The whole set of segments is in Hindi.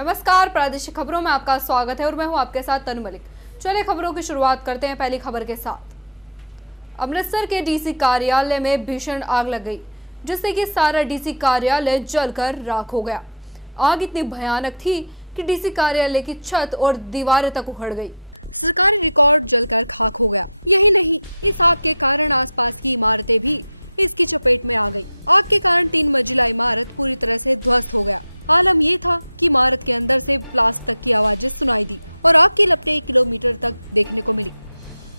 नमस्कार, प्रादेशिक खबरों में आपका स्वागत है और मैं हूं आपके साथ तनु मलिक। चलिए खबरों की शुरुआत करते हैं पहली खबर के साथ। अमृतसर के डीसी कार्यालय में भीषण आग लग गई, जिससे कि सारा डीसी कार्यालय जलकर राख हो गया। आग इतनी भयानक थी कि डीसी कार्यालय की छत और दीवारें तक उखड़ गई। सरकारी रिकॉर्ड जलकर खाक हो गया। यही नहीं, इस आग के कारण आसपास की इमारतें भी इसकी चपेट में आ गई। आग के कारण 3 मंजिला इमारत पूरी तरह से ध्वस्त हो गया। आलम ये था कि इमारत के अंदर से ब्लास्ट तक की आवाजें सुनाई दी और आग की लपटें 1 किलोमीटर तक देखने को मिली।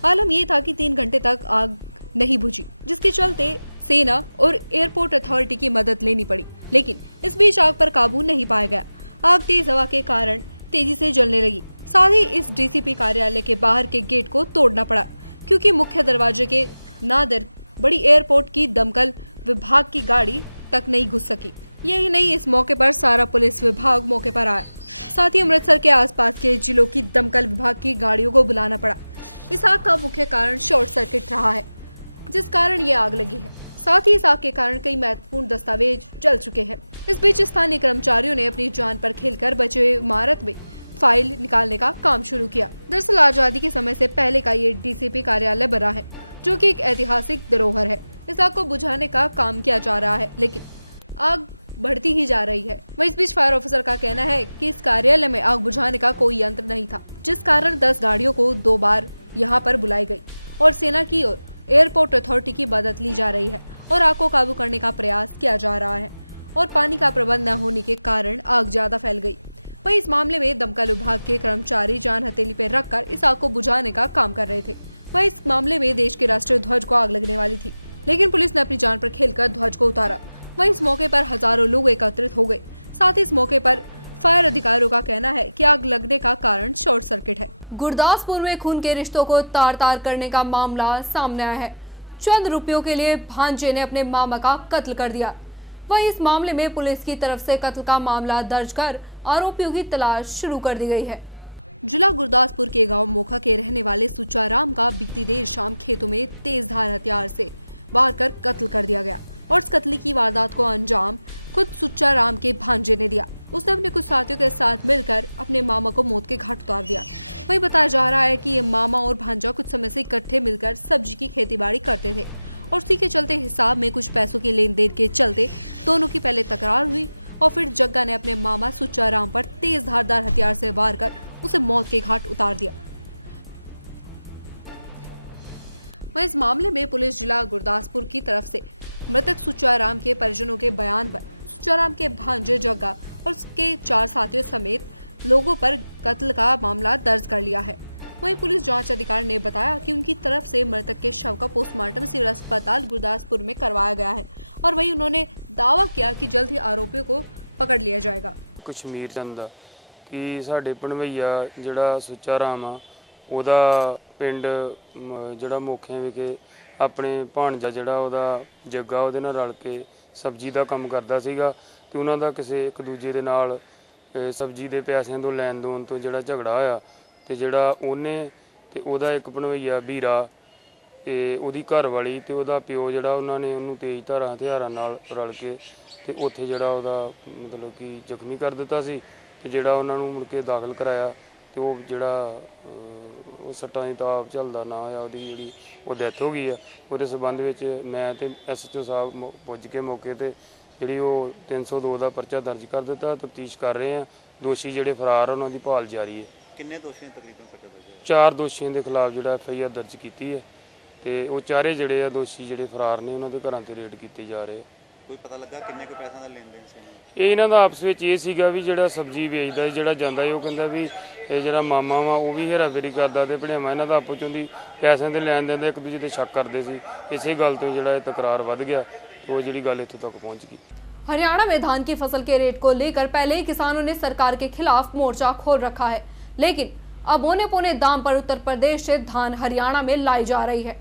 आलम ये था कि 3 घंटे तक आग नहीं बुझी, जिसके चलते सेना और एयरपोर्ट अथॉरिटी की मदद लेनी पड़ी, लेकिन इस बीच आग पर काबू नहीं पाया गया। आग तेज हवा के कारण तेजी से जलने लगी। साथ ही इस डीसीपी कार्यालय के बाहर के गेट को तोड़ना पड़ा, क्योंकि मुख्य दरवाजे के नादर बड़ी एयरपोर्ट की दमकल विभाग की गाड़ी तक नहीं घुस सकी। यही नहीं, इस मौके पर सारा पुलिस विभाग मौके पर आया। साथ ही अमृतसर के आसपास के जिलों की दमकल विभाग की गाड़ियों को बुलाना पड़ा। इस आग का मुख्य कारण शॉर्ट सर्किट रहा है, जिस कारण ये आग लगी है। साथ ही इस आग के कारण कई महत्वपूर्ण दस्तावेज जल चुके हैं। इस बीच स्थानीय कर्मचारियों ने अपनी जान पर खेलकर बचे हुए इमारत में फाइल निकालने का काम शुरू किया। दरअसल आजादी के समय से पहले का ये डीसीपी कार्यालय बना है, जो कि एक ऐतिहासिक धरोहर है। इस आग को बुझाने का काम किया जा रहा है, लेकिन आग बढ़ती ही जा रही है। वहीं इस बीच फायर ऑफिसर का कहना है कि इस कार्यालय में आग बुझाने का कोई यंत्र नहीं था, जिस कारण 10 गाड़ियों को 2 बार यहां पर बुलाई गई और सेना की और एयरपोर्ट अथॉरिटी की मदद ली जा रही है और आग को काबू करने का प्रयास किया जा रहा है। और पानी का प्रबंध न होने के कारण आग ज्यादा फैल गई। वहीं इस मामले में दमकल विभाग के कर्मचारी जान हथेली पर रखकर इस आग को बुझाने का काम कर रहे थे। वहीं इस मामले में देश के राष्ट्रीय ध्वज को आग लगने वाली थी, लेकिन पुलिस ने अपनी जान पर खेलकर ध्वज को उतारा। वहीं इस मौके पर हजारों लोग एकत्रित हो गए। साथ ही इस मौके पर फायर अधिकारियों का कहना है कि आग लगने का कारण शॉर्ट सर्किट है। गुरदासपुर में खून के रिश्तों को तार तार करने का मामला सामने आया है। चंद रुपयों के लिए भांजे ने अपने मामा का कत्ल कर दिया। वहीं इस मामले में पुलिस की तरफ से कत्ल का मामला दर्ज कर आरोपियों की तलाश शुरू कर दी गई है। जिला गुरदासपुर के गांव मोखा के रहने वाले सुच्चा राम का बीती देर शाम खेतों में तेजधार हथियार से वार कर कत्ल कर दिया गया और इस कत्ल की वारदात को अंजाम खुद सुच्चा राम के भांजे ने दिया। उसने अपने कुछ साथियों के साथ मिलकर अपने मामा को मौत के घाट उतार दिया। वही बताया जा रहा है कि ये मामा और भांजा कुछ समय से इकट्ठे मिलकर सब्जी की खेतीबाड़ी करते थे और उसी के चलते हिसाब में कुछ पैसों के लेन देन के चलते दोनों की पहले तकरार हुई और फिर जग्गा ने अपने मामा सुच्चा राम पर तेज धारदार हथियार से वार कर उसे मौत के घाट उतार दिया। वहीं इस मामले में पुलिस जिला गुरदासपुर की तरफ से मृतक सुच्चा राम के परिजनों के बयान पर सुच्चा राम के भांजे जग्गा और उसके 4 साथियों समेत लोगों पर कत्ल का मामला दर्ज कर लिया है। वहीं पुलिस जांच अधिकारी ने बताया कि उनकी तरफ से मृतक के शव का पोस्टमार्टम सिविल अस्पताल गुरदासपुर में करवाया गया है और वहीं उन्होंने दावा किया कि जल्द ही आरोपियों को पकड़ लिया जाएगा। कश्मीर चंदा कि साडे भणवैया जिहड़ा सुच्चा राम आ ਉਹਦਾ ਪਿੰਡ ਜਿਹੜਾ ਮੋਖਿਆਂ ਵਿਖੇ ਆਪਣੇ ਭਾਣਜਾ ਜਿਹੜਾ ਉਹਦਾ ਜੱਗਾ ਉਹਦੇ ਨਾਲ ਰਲ ਕੇ ਸਬਜ਼ੀ ਦਾ ਕੰਮ ਕਰਦਾ ਸੀਗਾ ਤੇ ਉਹਨਾਂ ਦਾ ਕਿਸੇ ਇੱਕ ਦੂਜੇ ਦੇ ਨਾਲ ਸਬਜ਼ੀ ਦੇ ਪੈਸਿਆਂ ਤੋਂ ਲੈਣ ਦੇਣ ਤੋਂ ਜਿਹੜਾ ਝਗੜਾ ਹੋਇਆ ਤੇ ਜਿਹੜਾ ਉਹਨੇ ਤੇ ਉਹਦਾ ਇੱਕ ਭਣਵਈਆ ਵੀਰਾ ਤੇ ਉਹਦੀ ਘਰਵਾਲੀ ਤੇ ਉਹਦਾ ਪਿਓ ਜਿਹੜਾ ਉਹਨਾਂ ਨੇ ਉਹਨੂੰ ਤੇਜ਼ ਧਾਰਾਂ ਹਥਿਆਰਾਂ ਨਾਲ ਰਲ ਕੇ ਤੇ ਉੱਥੇ ਜਿਹੜਾ ਉਹਦਾ ਮਤਲਬ ਕਿ ਜ਼ਖਮੀ ਕਰ ਦਿੱਤਾ ਸੀ ਤੇ ਜਿਹੜਾ ਉਹਨਾਂ ਨੂੰ ਮੁੜ ਕੇ ਦਾਖਲ ਕਰਾਇਆ ਤੇ ਉਹ ਜਿਹੜਾ ਉਹ ਸੱਟਾਂ ਦੀ ਤਾਪ ਚੱਲਦਾ ਨਾ ਹੋਇਆ ਉਹਦੀ ਜਿਹੜੀ ਉਹ ਡੈਥ ਹੋ ਗਈ ਆ। ਉਹਦੇ ਸਬੰਧ ਵਿੱਚ ਮੈਂ ਤੇ ਐਸਐਚਓ ਸਾਹਿਬ ਪੁੱਜ ਕੇ ਮੌਕੇ ਤੇ ਜਿਹੜੀ ਉਹ 302 ਦਾ ਪਰਚਾ ਦਰਜ ਕਰ ਦਿੱਤਾ। ਤਫਤੀਸ਼ ਕਰ ਰਹੇ ਆ। ਦੋਸ਼ੀ ਜਿਹੜੇ ਫਰਾਰ ਉਹਨਾਂ ਦੀ ਭਾਲ ਜਾਰੀ ਹੈ। ਕਿੰਨੇ ਦੋਸ਼ੀਆਂ ਤਕਰੀਬਨ ਪਰਚਾ ਦਰਜ ਹੈ? 4 ਦੋਸ਼ੀਆਂ ਦੇ ਖਿਲਾਫ ਜਿਹੜਾ ਐਫਆਈਆਰ ਦਰਜ ਕੀਤੀ ਹੈ ਤੇ ਉਹ ਚਾਰੇ ਜਿਹੜੇ ਆ ਦੋਸ਼ੀ ਜਿਹੜੇ ਫਰਾਰ ਨੇ ਉਹਨਾਂ ਦੇ ਘਰਾਂ ਤੇ ਰੇਡ ਕੀਤੇ ਜਾ ਰਹੇ ਆ। ਕੋਈ ਪਤਾ ਲੱਗਾ ਕਿੰਨੇ ਕੁ ਪੈਸਿਆਂ ਦਾ ਲੈਣ ਦੇਣ ਸੀ? ਇਹ ਇਹਨਾਂ ਦਾ ਆਪਸ ਵਿੱਚ ਇਹ ਸੀਗਾ ਵੀ ਜਿਹੜਾ ਸਬਜ਼ੀ ਵੇਚਦਾ ਜਿਹੜਾ ਜਾਂਦਾ ਉਹ ਕਹਿੰਦਾ ਵੀ ਇਹ ਜਿਹੜਾ ਮਾਮਾ ਵਾ ਉਹ ਵੀ ਹੇਰਾਫੇਰੀ ਕਰਦਾ ਤੇ ਭਣੇਵਾਂ ਇਹਨਾਂ ਦਾ ਆਪੋ ਚੋਂ ਦੀ ਪੈਸਿਆਂ ਦੇ ਲੈਣ ਦੇਣ ਦਾ ਇੱਕ ਦੂਜੇ ਤੇ ਸ਼ੱਕ ਕਰਦੇ ਸੀ। ਇਸੇ ਗੱਲ ਤੋਂ ਜਿਹੜਾ ਇਹ तकरार ਵੱਧ ਗਿਆ तो वो ਜਿਹੜੀ ਗੱਲ ਇੱਥੋਂ तक पहुंच गई। हरियाणा में धान की फसल के रेट को लेकर पहले ही किसानों ने सरकार के खिलाफ मोर्चा खोल रखा है, लेकिन अब औने पौने दाम पर उत्तर प्रदेश से धान हरियाणा में लाई जा रही है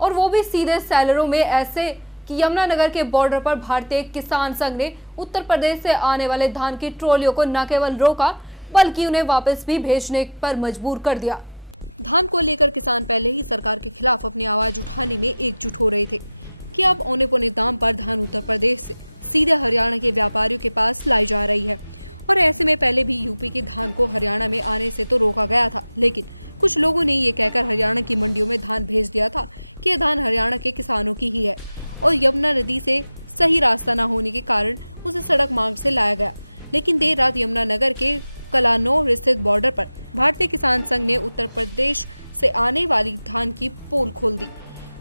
और वो भी सीधे सेलरों में, ऐसे कि यमुनानगर के बॉर्डर पर भारतीय किसान संघ ने उत्तर प्रदेश से आने वाले धान की ट्रॉलियों को न केवल रोका बल्कि उन्हें वापस भी भेजने पर मजबूर कर दिया। धान को लेकर किसान पहले ही सरकार के खिलाफ अपनी आवाज उठाने में एकजुट हो रहे थे कि अब औने पौने दाम पर धान उत्तर प्रदेश से सीधे हरियाणा के व्यापारियों के पास लाई जा रही है और ऐसे में पहले भी यूपी के धान को हरियाणा में आने से तो रोका गया था, लेकिन कुछ लोगों ने ये कहकर हरियाणा की मंडियों में धान भेज दिया था कि यह धान हरियाणा के किसानों की ही है और यमुना नदी से सही रास्ता न होने के कारण उसे सड़क मार्ग से लाया गया। लेकिन देर रात यमुनानगर के कलानौर स्थित बॉर्डर पर भारतीय किसान संघ ने उत्तर प्रदेश से आने वाली धान की पोल खोल दी।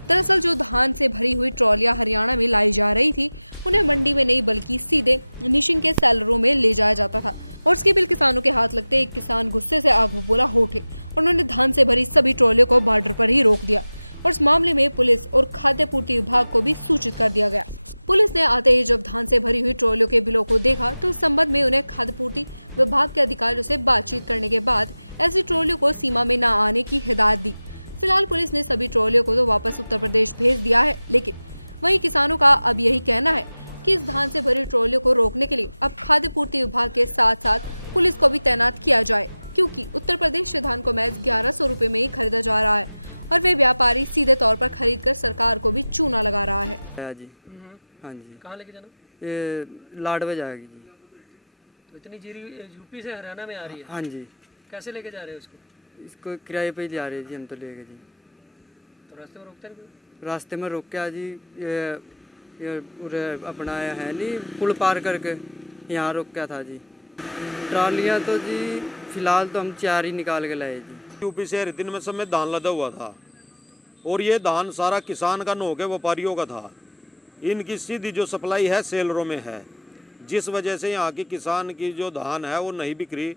दरअसल जो धान से भरी हुई ट्रॉलियां हरियाणा में लाई जा रही थी, उन्हें मंडी में नहीं बल्कि सीधे निशिंग के सेलरों में ले जाया जाता था और उसके बिल किसानों के हाथ लगते एक किसान गुस्से से आग बबूला हो उठे और उन्होंने धान से भरी सभी ट्रॉलियों को बॉर्डर पर ही रोक दिया और इस मामले में पुलिस और खाद्य पूर्ति विभाग को भी सूचित कर दिया गया। पुलिस ने आते ही जब धान से भरी हुई ट्रॉलियों के बिलों को देखा तो इस संबंध में उन्हें खाद्य पूर्ति विभाग के अधिकारियों से बातचीत करने के बाद ऐसी ट्रॉलियों को सीमा में न आने की हिदायत दी। फिलहाल पुलिस ने सभी ट्रॉलियों को तो वापस उत्तर प्रदेश भेज दिया है, लेकिन वहीं किसानों का अब यही कहना है कि इस धान से भरी ट्रॉलियों को रोकने के लिए अब खाद्य पूर्ति विभाग के साथ साथ पुलिस को भी तैनात किया जाए, क्योंकि उत्तर प्रदेश से धान को महज 1100 रुपए में ही खरीदा जा रहा है और वे व्यापारी सीधे तौर पर खरीद कर सरकार को भी चूना लगा रहा है। जी हाँ जी। कहाँ लेके जाना? ये लाडवे जाएगी जी। तो इतनी जीरी यूपी से हरियाणा में आ रही है? हाँ जी। कैसे लेके जा रहे हो इसको? इसको किराए पे ही ले आ रहे जी, हम तो लेके जी। तो रास्ते में रोकते नहीं? रास्ते में रोक के आ जी, ये उरे अपना है नहीं पुल पार करके यहाँ रोक क्या था जी। ट्रालियाँ तो जी फिलहाल तो हम 4 ही निकाल के लाए जी। यूपी से दिन में सब में धान लदा हुआ था और ये धान सारा किसान का न होकर व्यापारियों का था। इनकी सीधी जो सप्लाई है सेलरों में है, जिस वजह से यहाँ की किसान की जो धान है वो नहीं बिक रही,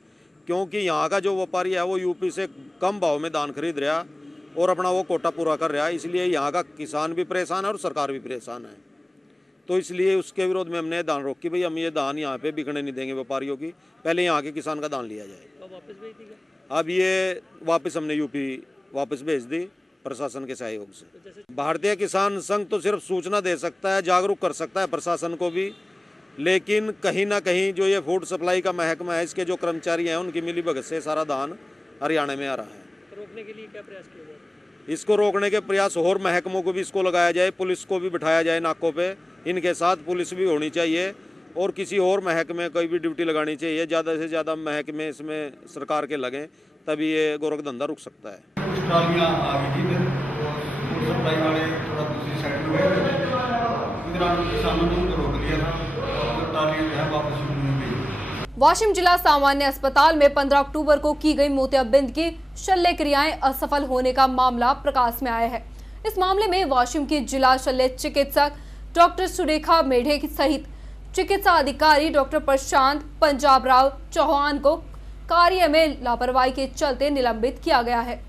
क्योंकि यहाँ का जो व्यापारी है वो यूपी से कम भाव में धान खरीद रहा और अपना वो कोटा पूरा कर रहा है। इसलिए यहाँ का किसान भी परेशान है और सरकार भी परेशान है। तो इसलिए उसके विरोध में हमने धान रोकी, भाई हम ये धान यहाँ पे बिकने नहीं देंगे व्यापारियों की, पहले यहाँ के किसान का धान लिया जाए। अब वापस भेज दी? अब ये वापस हमने यूपी वापस भेज दी प्रशासन के सहयोग से। भारतीय किसान संघ तो सिर्फ सूचना दे सकता है, जागरूक कर सकता है प्रशासन को भी, लेकिन कहीं ना कहीं जो ये फूड सप्लाई का महकमा है, इसके जो कर्मचारी हैं उनकी मिलीभगत से सारा धान हरियाणा में आ रहा है। तो रोकने के लिए क्या प्रयास किया जाए? इसको रोकने के प्रयास और महकमों को भी इसको लगाया जाए, पुलिस को भी बिठाया जाए नाकों पे, इनके साथ पुलिस भी होनी चाहिए और किसी और महकमे कोई भी ड्यूटी लगानी चाहिए। ज़्यादा से ज़्यादा महकमे इसमें सरकार के लगें, तभी ये गोरख धंधा रुक सकता है। ट्रालियाँ आ गई थी और सप्लाई वाले थोड़ा दूसरी साइड में गए, इधर हम किसानों ने उनको रोक दिया था और ट्रालियाँ जो है वापस मिल गई। वाशिम जिला सामान्य अस्पताल में 15 अक्टूबर को की गई मोतियाबिंद की शल्य क्रियाएं असफल होने का मामला प्रकाश में आया है। इस मामले में वाशिम की जिला शल्य चिकित्सक डॉक्टर सुरेखा मेढे सहित चिकित्सा अधिकारी डॉक्टर प्रशांत पंजाब राव चौहान को कार्य में लापरवाही के चलते निलंबित किया गया है।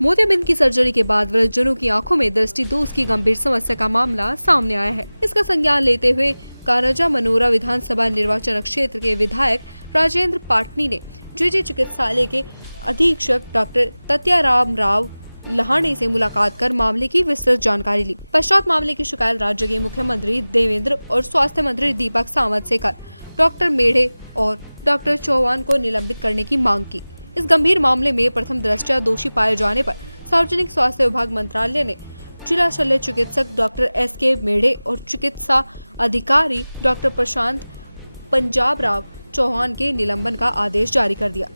मोतियाबिंद की सर्जरी के बाद वृद्धजनों की आंखों में दृष्टि दोष की गंभीर समस्या का मामला सामने आया है। इसका संज्ञान लेते हुए कारंजा मनोरा विधानसभा निर्वाचन क्षेत्र के विधायक राजेंद्र पाटनी ने जेजे चिकित्सालय के अधीक्षक डॉक्टर तत्याराम राव लहाने से मुलाकात कर मामले की विस्तृत जानकारी ली। पश्चात मामले की शिकायत राज्य के मुख्यमंत्री देवेंद्र और स्वास्थ्य मंत्री दीपक सावंत से कर डॉक्टर मेढे और डॉक्टर चौहान को निलंबित करने की मांग की। इस गंभीर मामले में प्रथम दृष्टया दोषी पाए जाने पर सार्वजनिक स्वास्थ्य विभाग मंत्रालय ने जिला शल्य चिकित्सक डॉक्टर SK मेढे और चिकित्सा अधिकारी डॉक्टर प्रशांत पंजाब राव चौहान के निलंबन का आदेश जारी कर दिया।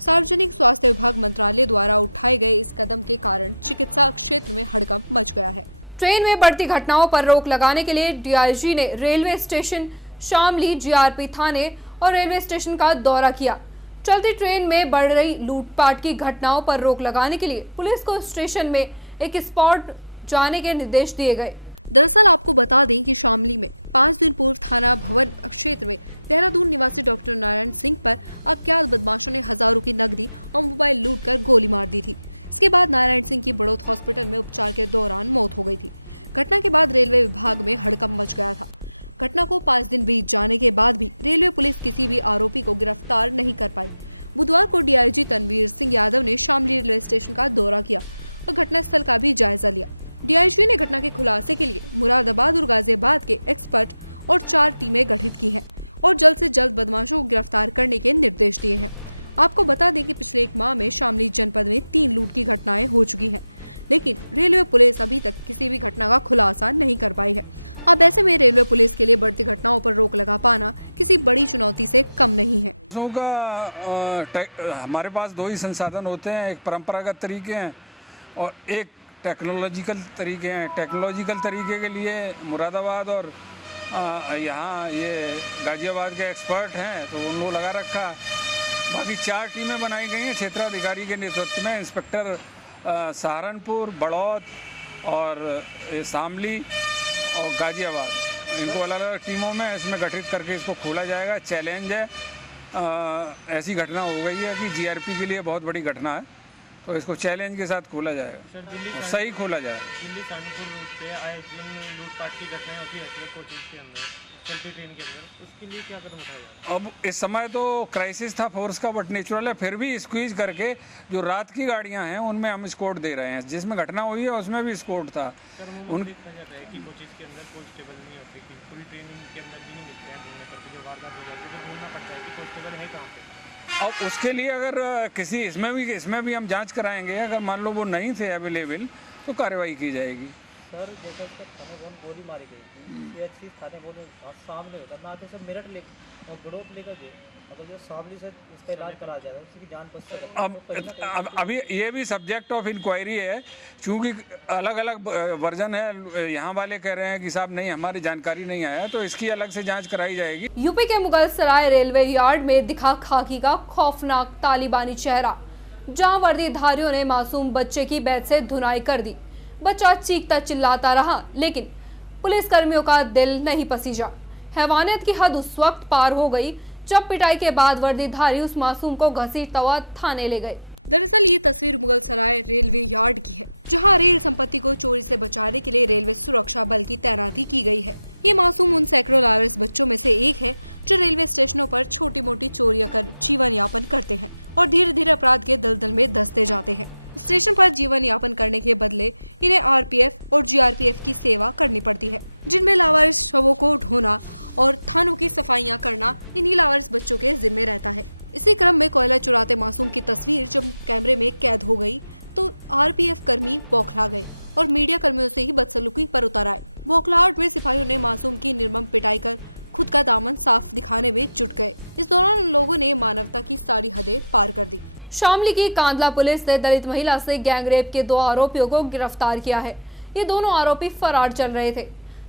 सार्वजनिक स्वास्थ्य विभाग मंत्रालय द्वारा उठाए गए इस कदम के कारण चिकित्सा क्षेत्र में हड़कंप मच गया है। ट्रेन में बढ़ती घटनाओं पर रोक लगाने के लिए DIG ने रेलवे स्टेशन शामली, GRP थाने और रेलवे स्टेशन का दौरा किया। चलती ट्रेन में बढ़ रही लूटपाट की घटनाओं पर रोक लगाने के लिए पुलिस को स्टेशन में एक स्पॉट जाने के निर्देश दिए गए। दरअसल आपको बता दें कि शामली में 5 दिन पूर्व थाना भवन क्षेत्र में देहरादून निवासी डॉक्टर नारायण सिंह पर अज्ञात बदमाशों ने हजारों की नकदी और मोबाइल लूटकर गोली मार दी थी। इसके बाद नारायण सिंह की बड़ौत हॉस्पिटल में उपचार के दौरान मौत हो गई थी। घटना के बाद रेलवे विभाग में हड़कंप मच गया था। घटना को 5 दिन बीत जाने के बाद भी रेलवे पुलिस किसी भी आरोपी को गिरफ्तार नहीं कर पाई। बुधवार को DIG तनवीर सिंह यादव ने शामली रेलवे स्टेशन का दौरा किया और घटनास्थल का भी जायजा लिया। DIG ने घटना के खुलासे के लिए मुरादाबाद और गाजियाबाद के एक्सपर्ट और 4 टीमें गठित की हैं और जल्द से जल्द बदमाशों को गिरफ्तार करने के निर्देश दिए हैं। आपको बता दें कि पिछले एक माह में शामली जनपद में 3 लूट की घटनाएं हो चुकी हैं, लेकिन रेलवे पुलिस अभी तक किसी भी घटना का खुलासा नहीं कर पाई है। अब ऐसे में रेलवे पुलिस के लिए बढ़ती घटनाओं पर रोक लगा पाना किसी बड़ी चुनौती से कम नहीं है। हमारे पास 2 ही संसाधन होते हैं, एक परंपरागत तरीके हैं और एक टेक्नोलॉजिकल तरीके हैं। टेक्नोलॉजिकल तरीके के लिए मुरादाबाद और यहाँ ये गाजियाबाद के एक्सपर्ट हैं, तो उन लोग लगा रखा। बाकी 4 टीमें बनाई गई हैं क्षेत्राधिकारी के नेतृत्व में। इंस्पेक्टर सहारनपुर, बड़ौद और शामली और गाजियाबाद, इनको अलग अलग टीमों में इसमें गठित करके इसको खोला जाएगा। चैलेंज है, ऐसी घटना हो गई है कि जीआरपी के लिए बहुत बड़ी घटना है, तो इसको चैलेंज के साथ खोला जाएगा और सही खोला जाएगा। दिल्ली कानपुर रूट पे आए दिन लूटपाट की घटनाएं होती रहती है कोचिंग के अंदर, चलती ट्रेन के अंदर, उसके लिए क्या कदम उठाया जाए? अब इस समय तो क्राइसिस था फोर्स का, बट नेचुरल है, फिर भी स्क्वीज करके जो रात की गाड़ियां हैं उनमें हम स्कोर्ट दे रहे हैं। जिसमें घटना हुई है उसमें भी स्कोर्ट था। उन देखा जाता है कि कोचिंग के अंदर कांस्टेबल नहीं होते, कि पूरी ट्रेनिंग के अंदर भी नहीं मिलते हैं, ढूंढने पर जो वारदात हो जाती है तो ढूंढना पड़ता है कि कांस्टेबल है कहाँ पे। अब उसके लिए अगर किसी इसमें भी हम जांच कराएंगे, अगर मान लो वो नहीं थे अवेलेबल तो कार्रवाई की जाएगी। सर जैसा उसका थाने बहुत गोली मारी गई थी, ये चीज़ थाने बहुत सामने होता ना, तो सब मेरठ ले और गड़ोत लेकर गए, अगर जो सामने से इसका इलाज करा जाएगा उसकी जान बच सकती है। अब अभी ये भी सब्जेक्ट ऑफ इंक्वायरी है, क्योंकि अलग अलग वर्जन है। यहाँ वाले कह रहे हैं कि साहब नहीं, हमारी जानकारी नहीं आया, तो इसकी अलग से जांच कराई जाएगी। यूपी के मुगलसराय रेलवे यार्ड में दिखा खाकी का खौफनाक तालिबानी चेहरा, जहां वर्दीधारियों ने मासूम बच्चे की बैग से धुनाई कर दी। बच्चा चीखता चिल्लाता रहा, लेकिन पुलिसकर्मियों का दिल नहीं पसीजा। हैवानियत की हद उस वक्त पार हो गई जब पिटाई के बाद वर्दीधारी उस मासूम को घसीटता हुआ थाने ले गए। दरअसल ये तस्वीर मुगलसराय रेलवे यार्ड की है, जहां रेल संपत्ति को चोरी से बचाने के लिए रेलवे सुरक्षा बल की तैनाती की गई है। ये मासूम उन सैकड़ों लावारिस बच्चों में से एक है जो रेलवे स्टेशनों पर छोटी मोटी चोरियां कर जीवन यापन करते हैं और धीरे धीरे अपराध के दलदल में धंसते जाते हैं। स्टेशन पर जीवन यापन करने के बदले इन्हें आरपीएफ और जीआरपीएफ की सेवा करनी पड़ती है, जिनमें लावारिस शवों को ढोना और थानों की सफाइयां करना इन्हीं लावारिस बच्चों के जिम्मे रहता है। इसी क्रम में कोयला चुराते मासूम की तस्वीर जब कैमरे में कैद हो गई तो आरपीएफ कर्मी बौखला गए और मीडिया कर्मियों से ही बदसलूकी पर उतर आए। बौखलाहट में सिपाहियों ने मासूम की निर्मम पिटाई कर खुद का दामन साफ दिखाने में जुट गए। इस दौरान उन लोगों ने मानवता की सारी हदें पार कर दी। शामली की कांदला पुलिस ने दलित महिला से गैंगरेप के 2 आरोपियों को गिरफ्तार किया है। ये दोनों आरोपी फरार चल रहे थे।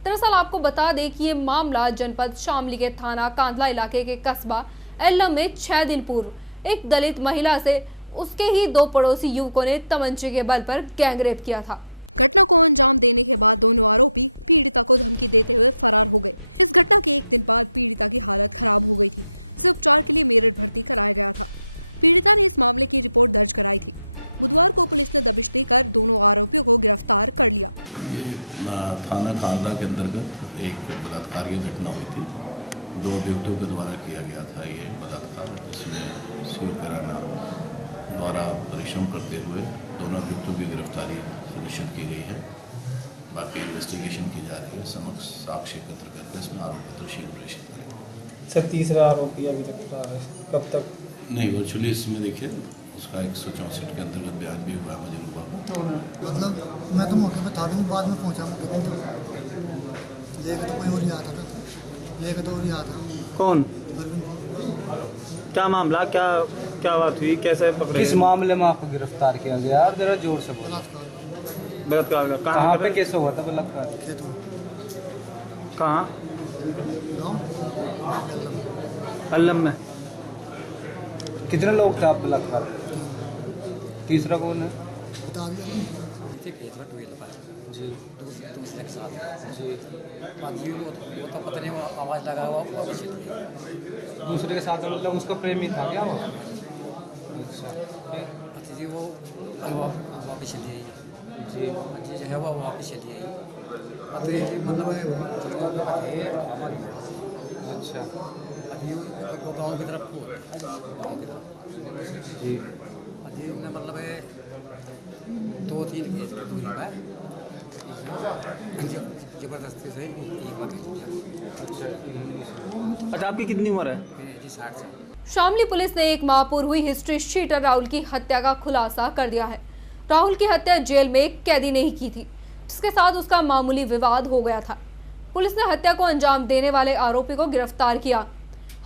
दरअसल आपको बता दें कि ये मामला जनपद शामली के थाना कांदला इलाके के कस्बा एल्लम में 6 दिन पूर्व एक दलित महिला से उसके ही 2 पड़ोसी युवकों ने तमंचे के बल पर गैंगरेप किया था। घटना को अंजाम देने के बाद दोनों आरोपी पीड़िता को धमकी देते हुए फरार हो गए। इस घटना के 1 दिन बाद पीड़िता की हालत खराब हो गई थी, जिसे उपचार के लिए मेरठ भर्ती कराया गया था। पीड़िता ने इस मामले की रिपोर्ट दर्ज कराई थी। बुधवार को पुलिस ने दबिश देकर दोनों आरोपियों को गिरफ्तार कर लिया। थाना कांदला के अंतर्गत एक बलात्कार की घटना हुई थी। 2 अभियुक्तों के द्वारा किया गया था ये बलात्कार, जिसमें शिव राणा द्वारा परिश्रम करते हुए दोनों अभियुक्तों की गिरफ्तारी सुनिश्चित की गई है। बाकी इन्वेस्टिगेशन की जा रही है, समक्ष साक्ष्य एकत्र करके इसमें आरोप पत्र शीघ्र प्रेषित करेंगे। सर तीसरा आरोपी अभी तक फरार है, कब तक? नहीं, वर्चुअली इसमें देखिए उसका 164 के अंतर्गत बयान भी हुआ मुझे हुआ। मतलब मैं तो मौके पर था भी, बाद में पहुंचा मौके पर, लेके तो कोई और ही आता था, लेके तो और ही आता। कौन? क्या मामला, क्या बात हुई, कैसे पकड़े? किस मामले में आपको गिरफ्तार किया गया? यार जरा जोर से बोलो। बलात्कार कहाँ पे केस हुआ था? बलात्कार कहाँ? अल्लम में। कितने लोग थे आप बलात्कार? तीसरा कौन है? जी दूसरे के साथ जी वो तो पता नहीं, वो आवाज़ लगा हुआ वापस दूसरे के साथ, मतलब उसका प्रेमी था क्या वो? अच्छा जी, वो वापस चली आई जी जो है वो वापस चली आई, मतलब अच्छा अभी वो गाँव की तरफ जी अभी मतलब 2-3 केस की दूरी पर जबरदस्ती से एक बार। अच्छा आपकी कितनी उम्र है? जी 60 साल। शामली पुलिस ने एक माह पूर्व हुई हिस्ट्री शीटर राहुल की हत्या का खुलासा कर दिया है। राहुल की हत्या जेल में एक कैदी ने ही की थी, जिसके साथ उसका मामूली विवाद हो गया था। पुलिस ने हत्या को अंजाम देने वाले आरोपी को गिरफ्तार किया।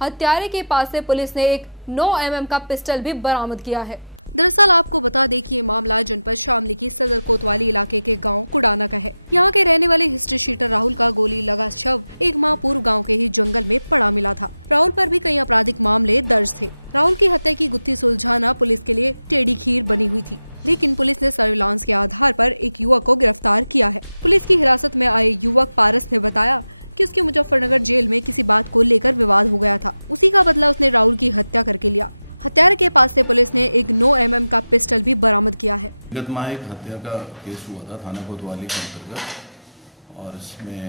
हत्यारे के पास से पुलिस ने एक 9 mm का पिस्टल भी बरामद किया है। दरअसल आपको बता दें कि ये मामला जनपद शामली की सदर कोतवाली इलाके के गांव कुडाना का है। यहाँ के रहने वाले हिस्ट्री शीटर राहुल का गोली लगा शव एक माह पूर्व गांव के ही जंगल में पड़ा मिला था। राहुल पर भी कई आपराधिक मामले दर्ज थे। राहुल की हत्या की गुत्थी सुलझाना पुलिस के लिए टेढ़ी खीर बनी हुई थी, लेकिन पुलिस ने सर्विलांस के आधार पर एक युवक को गिरफ्तार किया है। पुलिस की हिरासत में आए युवक पारस ने बताया कि उसके मुजफ्फरनगर जेल में किसी बात को लेकर विवाद हो गया था। उसी का बदला उसने राहुल की हत्या करके लिया। हत्यारे के पास से पुलिस ने एक 9 mm का पिस्टल भी बरामद किया है। विगत माह एक हत्या का केस हुआ था थाना कोतवाली के अंतर्गत, और इसमें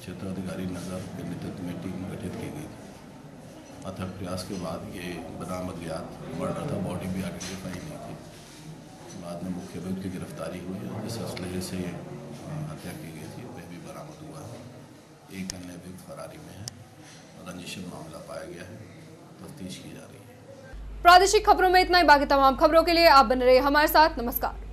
क्षेत्राधिकारी नगर के नेतृत्व में टीम गठित की गई थी। अथक प्रयास के बाद ये बरामद ज्ञात मर्डर था, बॉडी भी आइडेंटिफाई नहीं थी। बाद में मुख्य अभियुक्त की गिरफ्तारी हुई है, जिस असलहे से हत्या की गई थी वह भी बरामद हुआ है। एक अन्य अभियुक्त फरारी में है, रंजिश मामला पाया गया है, तफ्तीश की जा रही है। प्रादेशिक खबरों में इतना ही। बाकी तमाम खबरों के लिए आप बने रहिए हमारे साथ। नमस्कार।